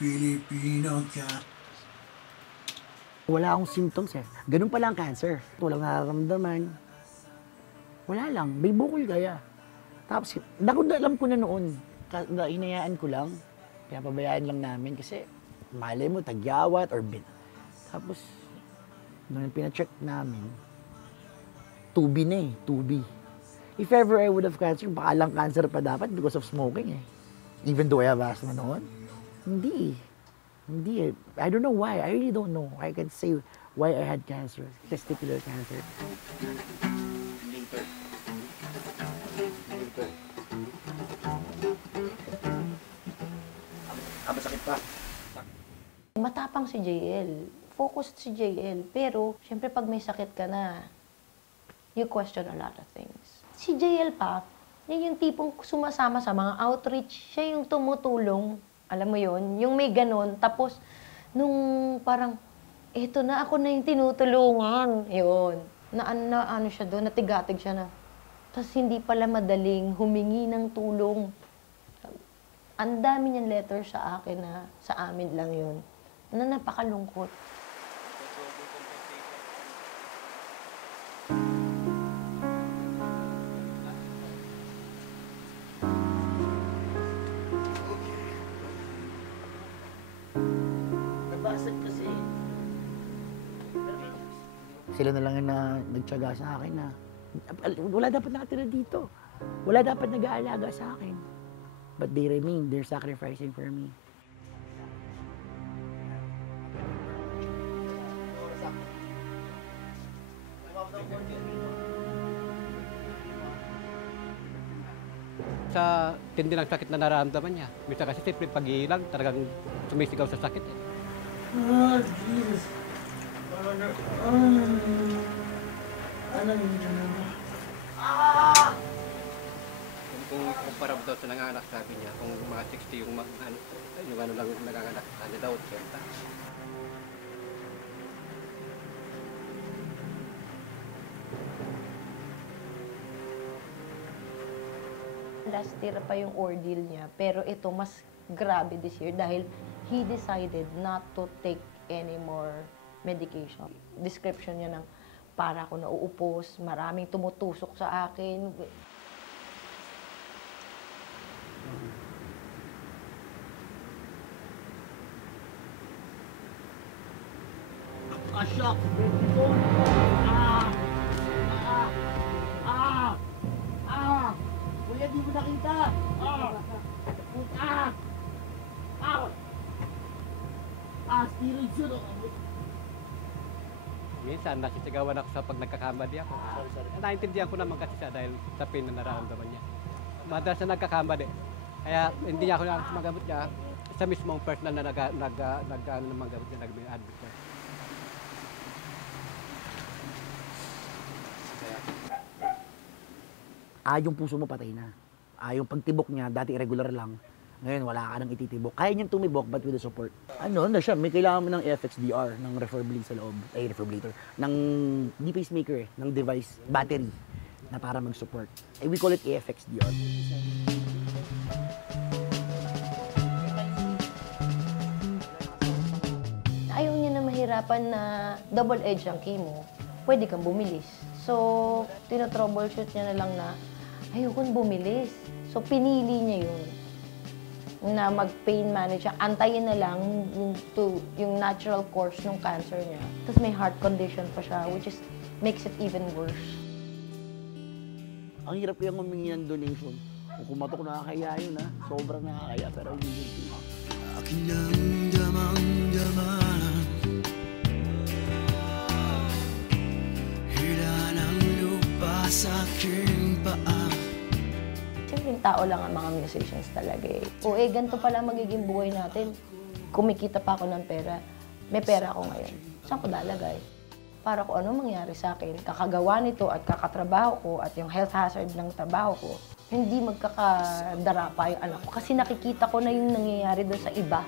Pilipino ka. Wala akong symptoms eh. Ganun pala ang cancer. Walang nararamdaman. Wala lang. May bukol kaya. Tapos, alam ko na noon. Hinayaan ko lang. Pinapabayaan lang namin kasi malay mo, tagyawat or bin. Tapos, nung pina-check namin, 2B na eh, 2B. If ever I would have cancer, baka lang cancer pa dapat because of smoking eh. Even though I have asthma noon. Hindi. Hindi eh. I don't know why. I really don't know. I can say why I had cancer. Testicular cancer. Later. Masakit pa. Matapang si JL. Focused si JL. Pero, syempre pag may sakit ka na, you question a lot of things. Si JL pa, yun yung tipong sumasama sa mga outreach. Siya yung tumutulong. Alam mo yon, yung may ganon. Tapos, nung parang, eto na, ako na yung tinutulungan. Yun. Ano siya doon, natigatig siya na. Tapos hindi pala madaling humingi ng tulong. Ang dami niyang letter sa akin na sa amin lang yun. Na napakalungkot. Nabasag kasi. Sila na lang yung nagtyaga sa akin na wala dapat nakatira dito. Wala dapat nag-aalaga sa akin. But they remain, they're sacrificing for me. Sa tindi ng sakit na nararamdaman niya. Minsan kasi simple pag-iilang, talagang sumisigaw sa sakit. Jesus. Ano yun? Kung kumpara daw sa nanganak, sabi niya, kung mga 60 yung ano lang nanganganak, ano daw, 80. Last year pa yung ordeal niya, pero ito mas grabe this year dahil he decided not to take any more medication. Description niya ng para ako nauupos, maraming tumutusok sa akin. Shock. Kuya, di mo nakita. Steroids yun. Minsan, nasisigawan ako sa pag nagkakamali ako. Naintindihan ko naman kasi siya dahil sa pain na nararamdaman niya. Madalas na nagkakamali. Kaya hindi niya ako na sumagamot niya. Sa mismong personal na nag-magamot niya, nag-admit niya. Yung puso mo patay na. Yung pagtibok niya, dati irregular lang. Ngayon, wala ka nang ititibok. Kaya niyang tumibok, but with the support. Ano na siya, may kailangan mo ng FXDR, ng refibrillate sa loob, refibrillator, ng di pacemaker, ng device, battery, na para mag-support. We call it AFXDR. Ayaw niya na mahirapan na double-edge ang chemo. Pwede kang bumilis. So, tinotroubleshoot niya na lang na ayokong bumilis. So, pinili niya yun na mag-pain manage siya. Antayin na lang yung natural course ng cancer niya. Tapos may heart condition pa siya, which is makes it even worse. Ang hirap kayang humingi ng donation. Kung kumatok nakakaya yun, ha? Sobrang nakakaya, pero hindi yun. Akin ang damang-daman. Hila ng lupa sa aking paa. Siyempre, tao lang ang mga musicians talaga eh. O ganito pala magiging buhay natin. Kumikita pa ako ng pera. May pera ako ngayon. Saan ko lalagay? Para kung ano mangyari sa akin, kakagawa nito at kakatrabaho ko at yung health hazard ng trabaho ko, hindi magkakadarapa yung anak ko. Kasi nakikita ko na yung nangyayari doon sa iba.